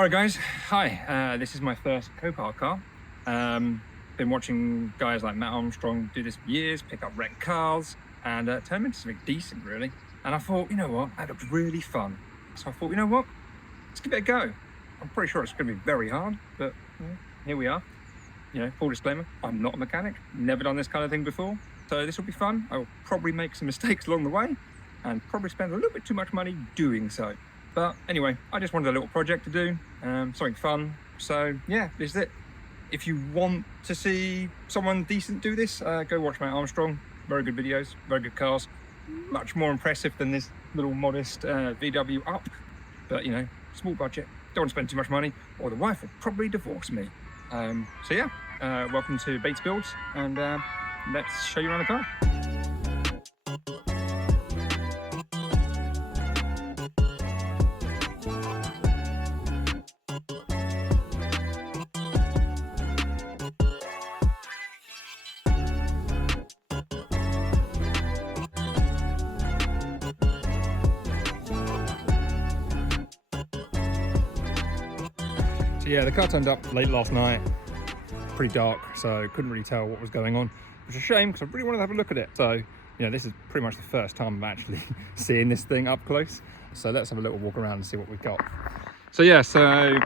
Alright guys, hi, this is my first Copart car. Been watching guys like Matt Armstrong do this for years, pick up wrecked cars and turn them into something decent really. And I thought, you know what, that looks really fun. So I thought, you know what, let's give it a go. I'm pretty sure it's going to be very hard, but here we are. You know, full disclaimer, I'm not a mechanic, never done this kind of thing before. So this will be fun. I will probably make some mistakes along the way and probably spend a little bit too much money doing so. But anyway, I just wanted a little project to do, something fun. So yeah, this is it. If you want to see someone decent do this, go watch Matt Armstrong. Very good videos, very good cars. Much more impressive than this little modest VW up. But you know, small budget, don't want to spend too much money or the wife will probably divorce me. So yeah, welcome to Bates Builds and let's show you around the car. Yeah, the car turned up late last night, pretty dark, so couldn't really tell what was going on, which is a shame because I really wanted to have a look at it. So, you know, this is pretty much the first time I'm actually seeing this thing up close. So let's have a little walk around and see what we've got. So yeah, so,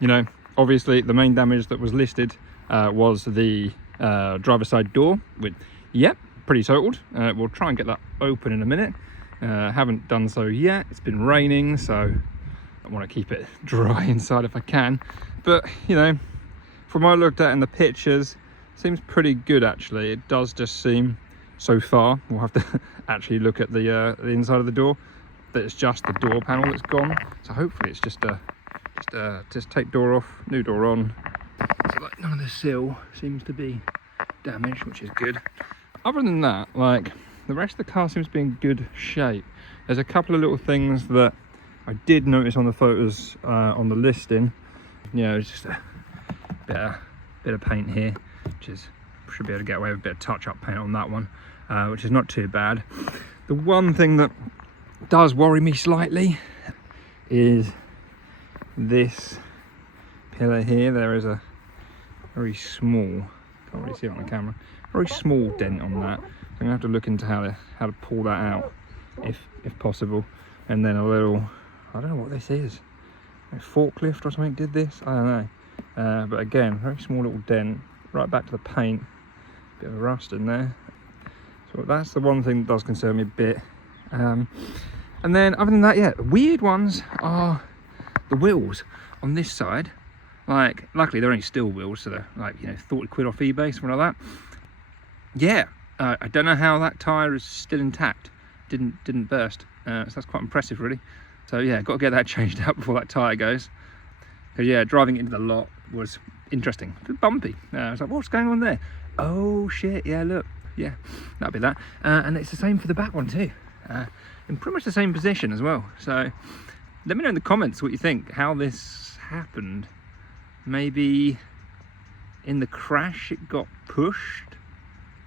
you know, obviously the main damage that was listed was the driver's side door, which, yep, pretty totaled. We'll try and get that open in a minute. Haven't done so yet. It's been raining, so I want to keep it dry inside if I can, but you know, from what I looked at in the pictures, seems pretty good actually. It does just seem, so far, we'll have to actually look at the inside of the door, that it's just the door panel that's gone. So hopefully it's just take door off, new door on. So like none of the sill seems to be damaged, which is good. Other than that, like the rest of the car seems to be in good shape. There's a couple of little things that I did notice on the photos on the listing. You know, it's just a bit of paint here, which is, should be able to get away with a bit of touch-up paint on that one, which is not too bad. The one thing that does worry me slightly is this pillar here. There is a very small, can't really see it on the camera, very small dent on that. So I'm gonna have to look into how to pull that out, if possible, and then a little, I don't know what this is, a forklift or something did this, I don't know, but again, very small little dent right back to the paint, bit of rust in there. So that's the one thing that does concern me a bit. And then other than that, yeah, the weird ones are the wheels on this side. Like, luckily they're only steel wheels, so they're like, you know, 40 quid off eBay, something like that. Yeah, I don't know how that tyre is still intact, didn't burst, so that's quite impressive really. So yeah, got to get that changed out before that tyre goes. Because yeah, driving into the lot was interesting, a bit bumpy. I was like, what's going on there? Oh shit, yeah, look, yeah, that'll be that. And it's the same for the back one too, in pretty much the same position as well. So let me know in the comments what you think, how this happened. Maybe in the crash it got pushed?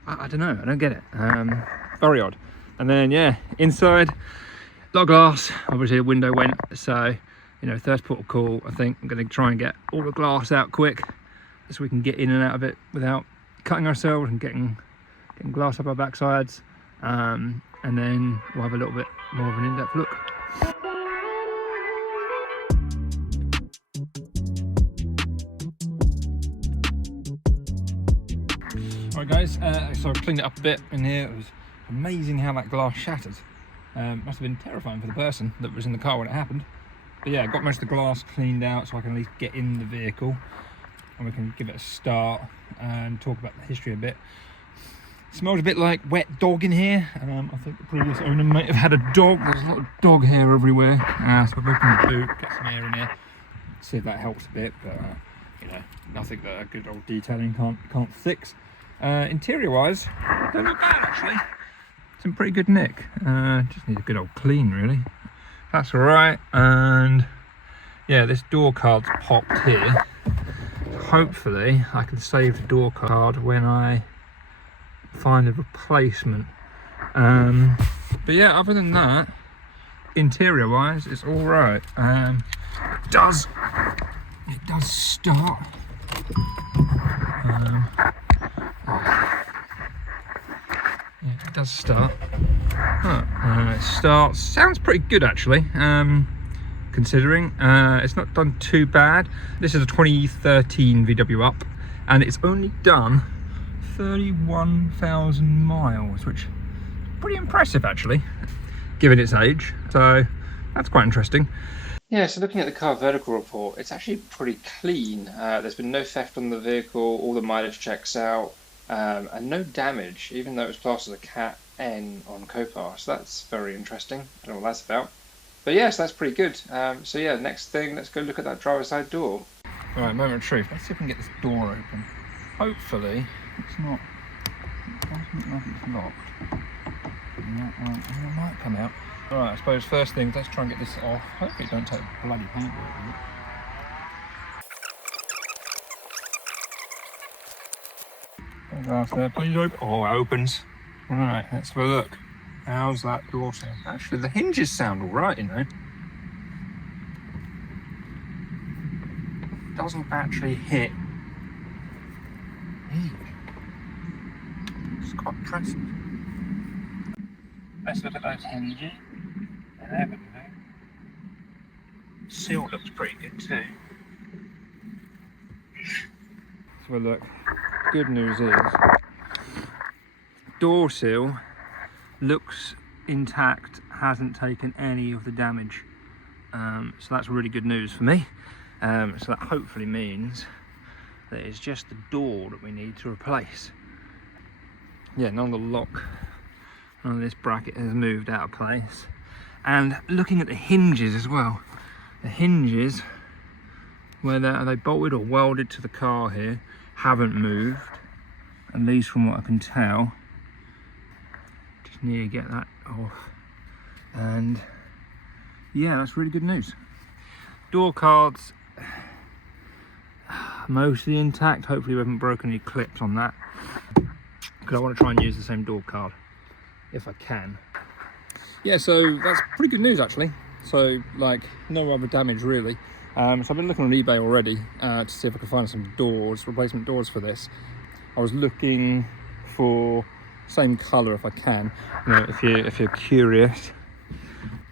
I don't know, I don't get it. Very odd. And then yeah, inside, a lot of glass, obviously the window went, so you know, first port of call, I think I'm going to try and get all the glass out quick so we can get in and out of it without cutting ourselves and getting glass up our backsides, and then we'll have a little bit more of an in-depth look. Alright guys, so I've cleaned it up a bit in here. It was amazing how that glass shattered. Must have been terrifying for the person that was in the car when it happened. But yeah, got most of the glass cleaned out so I can at least get in the vehicle and we can give it a start and talk about the history a bit. It smells a bit like wet dog in here. I think the previous owner might have had a dog. There's a lot of dog hair everywhere. So I've opened the boot, get some air in here, see if that helps a bit, but you know, nothing that a good old detailing can't fix. Interior wise, don't look bad actually. It's in pretty good nick. Just need a good old clean really. That's all right. And yeah, this door card's popped here. Hopefully I can save the door card when I find a replacement. But yeah, other than that, interior wise, it's all right. It does start. Yeah, it does start. It starts. Sounds pretty good actually. Considering it's not done too bad. This is a 2013 VW Up, and it's only done 31,000 miles, which is pretty impressive actually, given its age. So that's quite interesting. Yeah, so looking at the car vertical report, it's actually pretty clean. There's been no theft on the vehicle, all the mileage checks out, and no damage, even though it was classed as a Cat N on Copart. So that's very interesting. I don't know what that's about. But yes, that's pretty good. So yeah, next thing, let's go look at that driver's side door. Alright, moment of truth. Let's see if we can get this door open. Hopefully, it's not. It doesn't look like it's locked. It might come out. Alright, I suppose first thing, let's try and get this off. Hopefully it don't take bloody paint with it. Glass there, please open. Oh, it opens. Alright, let's have a look. How's that door sound? Actually, the hinges sound alright, you know. Doesn't actually hit. It's quite impressive. Let's look at those hinges. There we go. Seal looks pretty good too. So look, good news is door seal looks intact, hasn't taken any of the damage. So that's really good news for me. So that hopefully means that it's just the door that we need to replace. Yeah, none of the lock, none of this bracket has moved out of place. And looking at the hinges as well, the hinges, whether are they bolted or welded to the car here, haven't moved, at least from what I can tell. Just need to get that off. And yeah, that's really good news. Door cards, mostly intact. Hopefully we haven't broken any clips on that, because I want to try and use the same door card if I can. Yeah, so that's pretty good news actually. So like no other damage really. So I've been looking on eBay already to see if I can find some doors, replacement doors for this. I was looking for same colour if I can. You know, if you're curious,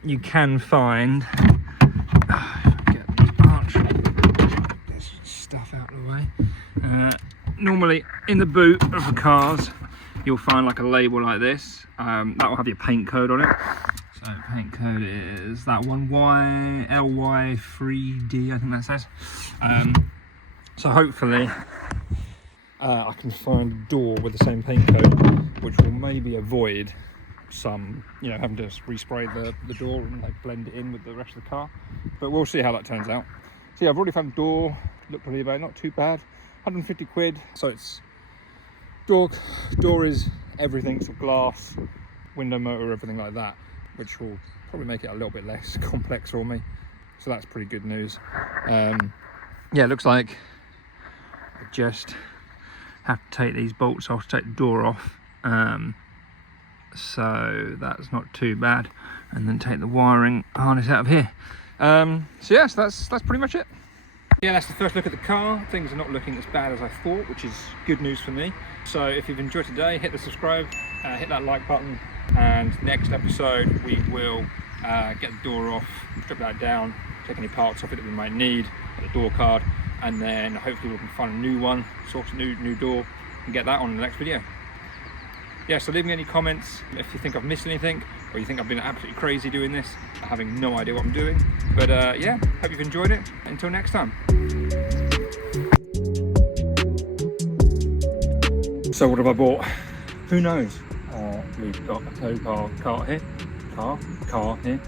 you can find. Get this stuff out of the way. Normally in the boot of the cars, you'll find like a label like this. That will have your paint code on it. So paint code is that one YLY3D, I think that says. So hopefully I can find a door with the same paint code, which will maybe avoid some, you know, having to respray the door and like blend it in with the rest of the car. But we'll see how that turns out. So yeah, I've already found a door, looked on eBay, not too bad, 150 quid. So it's door is everything, so glass, window motor, everything like that, which will probably make it a little bit less complex for me. So that's pretty good news. Yeah, it looks like I just have to take these bolts off to take the door off. So that's not too bad. And then take the wiring harness out of here. So yes, that's pretty much it. Yeah, that's the first look at the car. Things are not looking as bad as I thought, which is good news for me. So if you've enjoyed today, hit the subscribe, hit that like button, and next episode we will get the door off, strip that down, take any parts off it that we might need, the door card, and then hopefully we can find a new one, source a new door, and get that on in the next video. Yeah, so leave me any comments if you think I've missed anything, or you think I've been absolutely crazy doing this, having no idea what I'm doing. But yeah, hope you've enjoyed it. Until next time. So what have I bought? Who knows? We've got a tow car here. Car here.